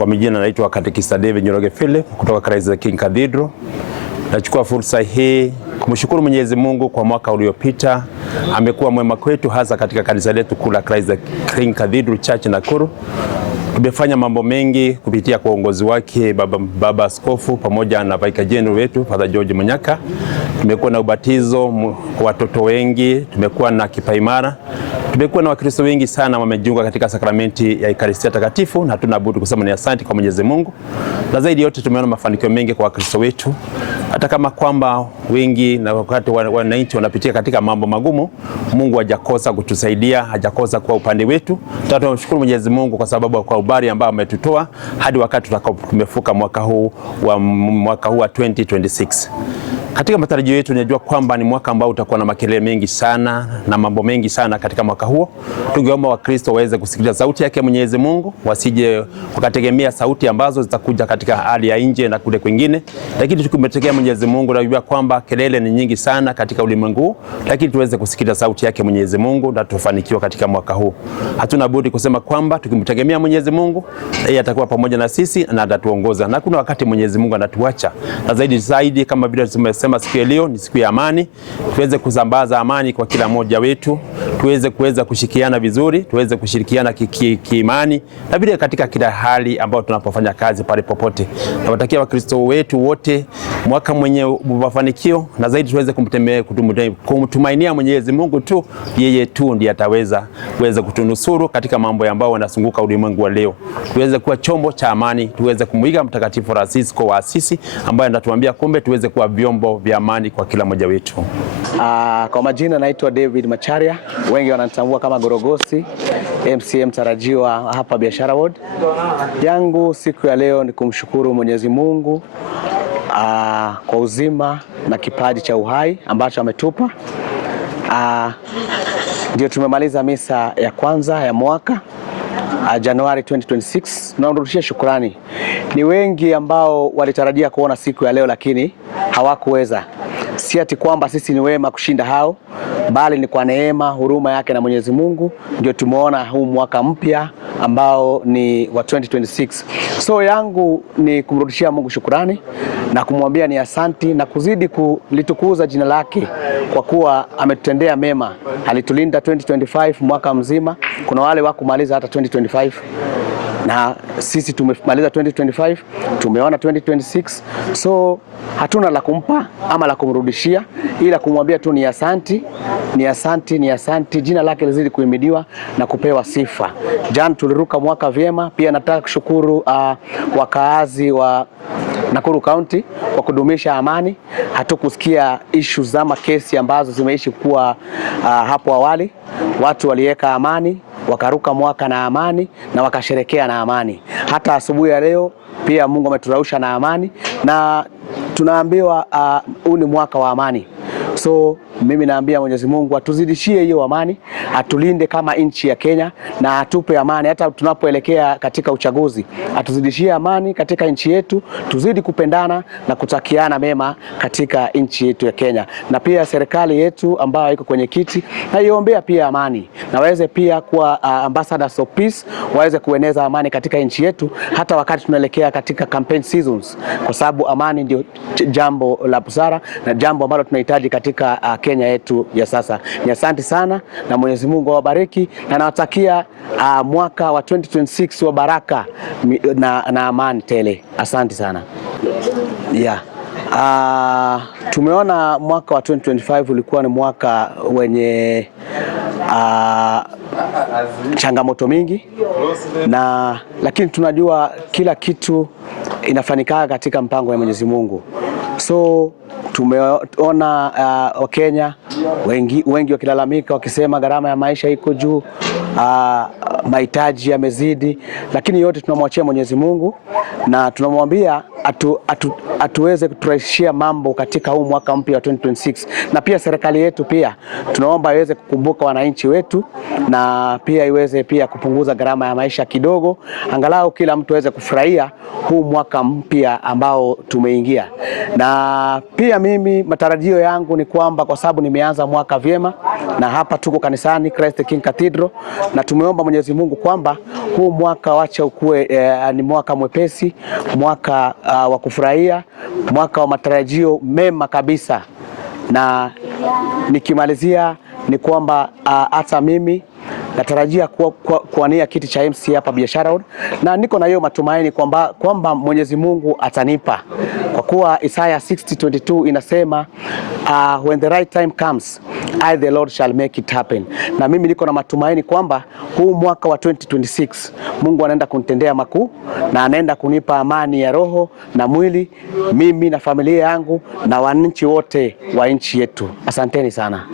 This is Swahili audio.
Kwa majina naitwa Katekista David Njoroge Philip kutoka Christ the King Cathedral. Nachukua fursa hii kumshukuru Mwenyezi Mungu kwa mwaka uliopita. Amekuwa mwema kwetu, hasa katika kanisa letu kula Christ the King Cathedral Church Nakuru. Tumefanya mambo mengi kupitia kwa uongozi wake baba askofu pamoja na Vicar General wetu Father George Munyaka. Tumekuwa na ubatizo kwa watoto wengi, tumekuwa na kipaimara. Tumekuwa na Wakristo wengi sana wamejiunga katika sakramenti ya Ekaristia Takatifu, na tunaabudu kusema ni asante kwa Mwenyezi Mungu. Na zaidi yote tumeona mafanikio mengi kwa Wakristo wetu. Hata kama kwamba wengi na wakati wananchi wanapitia katika mambo magumu, Mungu hajakosa kutusaidia, hajakosa kwa upande wetu. Tunamshukuru Mwenyezi Mungu kwa sababu kwa ubari ambao ametutoa hadi wakati tutakapofuka mwaka huu wa 2026. Katika matarajio yetu tunajua kwamba ni mwaka ambao utakuwa na makelele mengi sana na mambo mengi sana katika mwaka huo. Tungeomba Wakristo waweze kusikiliza sauti yake Mwenyezi Mungu, wasije wakategemea sauti ambazo zitakuja katika hali ya nje na kule kwingine. Lakini tukimetekea Mwenyezi Mungu, tunajua kwamba kelele ni nyingi sana katika ulimwengu, lakini tuweze kusikiliza sauti yake Mwenyezi Mungu na tufanikiwe katika mwaka huu. Hatuna budi kusema kwamba tukimtegemea Mwenyezi Mungu, yeye atakuwa pamoja na sisi na atatuongoza. Na kuna wakati Mwenyezi Mungu anatuacha. Na zaidi kama vile tumesema siku ya leo ni siku ya amani, tuweze kusambaza amani kwa kila mmoja wetu, tuweze kushirikiana vizuri, tuweze kushirikiana kiimani na vile katika kila hali ambayo tunapofanya kazi pale popote. Nawatakia Wakristo wetu wote mwaka mwenye mafanikio, na zaidi tuweze kumtumainia Mwenyezi Mungu tu, yeye tu ndiye ataweza kutunusuru katika mambo ambayo yanazunguka ulimwengu wa leo. Tuweze kuwa chombo cha amani, tuweze kumwiga Mtakatifu Francisco wa Asisi ambaye anatuambia kumbe tuweze kuwa vyombo vya amani kwa kila mmoja wetu. Kwa majina naitwa David Macharia, wengi wananitambua kama Gorogosi, MCM tarajiwa hapa Biashara Ward. Yangu siku ya leo ni kumshukuru Mwenyezi Mungu kwa uzima na kipaji cha uhai ambacho ametupa. Ndio tumemaliza misa ya kwanza ya mwaka Januari 2026. Tunarudishia shukrani. Ni wengi ambao walitarajia kuona siku ya leo lakini hawakuweza. Si ati kwamba sisi ni wema kushinda hao, bali ni kwa neema, huruma yake na Mwenyezi Mungu ndio tumeona huu mwaka mpya ambao ni wa 2026. So yangu ni kumrudishia Mungu shukrani na kumwambia ni asanti na kuzidi kulitukuza jina lake kwa kuwa ametutendea mema. Alitulinda 2025 mwaka mzima. Kuna wale wakumaliza hata 2025. Na sisi tumemaliza 2025, tumeona 2026. So hatuna la kumpa ama la kumrudishia, ila kumwambia tu ni asanti, ni asanti, ni asanti. Jina lake lizidi kuhimidiwa na kupewa sifa. Jana tuliruka mwaka vyema. Pia nataka kushukuru wakaazi wa Nakuru County kwa kudumisha amani. Hatukusikia issues ama kesi ambazo zimeishi kuwa hapo awali. Watu waliweka amani, wakaruka mwaka na amani na wakasherekea na amani. Hata asubuhi ya leo pia Mungu ameturausha na amani na tunaambiwa huu ni mwaka wa amani. So mimi naambia Mwenyezi Mungu atuzidishie hiyo amani, atulinde kama nchi ya Kenya na atupe amani hata tunapoelekea katika uchaguzi. Atuzidishie amani katika nchi yetu, tuzidi kupendana na kutakiana mema katika nchi yetu ya Kenya. Na pia serikali yetu ambayo iko kwenye kiti naiombea pia amani. Na waweze pia kuwa ambassadors of peace, waweze kueneza amani katika nchi yetu hata wakati tunaelekea katika campaign seasons, kwa sababu amani ndio jambo la busara na jambo ambalo tunahitaji katika Kenya yetu ya sasa. Ni asante sana na Mwenyezi Mungu awabariki na nawatakia mwaka wa 2026 wa baraka na amani tele. Asante sana. Tumeona mwaka wa 2025 ulikuwa ni mwaka wenye changamoto mingi lakini tunajua kila kitu inafanyika katika mpango wa Mwenyezi Mungu. So tumeona Wakenya wengi wakilalamika wakisema gharama ya maisha iko juu, mahitaji yamezidi, lakini yote tunamwachia Mwenyezi Mungu na tunamwambia atuweze kuturahisishia mambo katika huu mwaka mpya wa 2026. Na pia serikali yetu pia tunaomba iweze kukumbuka wananchi wetu na pia iweze pia kupunguza gharama ya maisha kidogo, angalau kila mtu aweze kufurahia huu mwaka mpya ambao tumeingia. Na pia mimi matarajio yangu ni kwamba kwa sababu nimeanza mwaka vyema, na hapa tuko kanisani Christ the King Cathedral, na tumeomba Mwenyezi Mungu kwamba huu mwaka wacha ukue ni mwaka mwepesi, mwaka wa kufurahia, mwaka wa matarajio mema kabisa. Na nikimalizia ni kwamba hata mimi natarajia kuwania kiti cha MC hapa Biashara Road, na niko na hiyo matumaini kwamba Mwenyezi Mungu atanipa, kwa kuwa Isaiah 60:22 inasema when the right time comes I the Lord shall make it happen. Na mimi niko na matumaini kwamba huu mwaka wa 2026 Mungu anaenda kunitendea makuu, na anaenda kunipa amani ya roho na mwili, mimi na familia yangu na wananchi wote wa nchi yetu. Asanteni sana.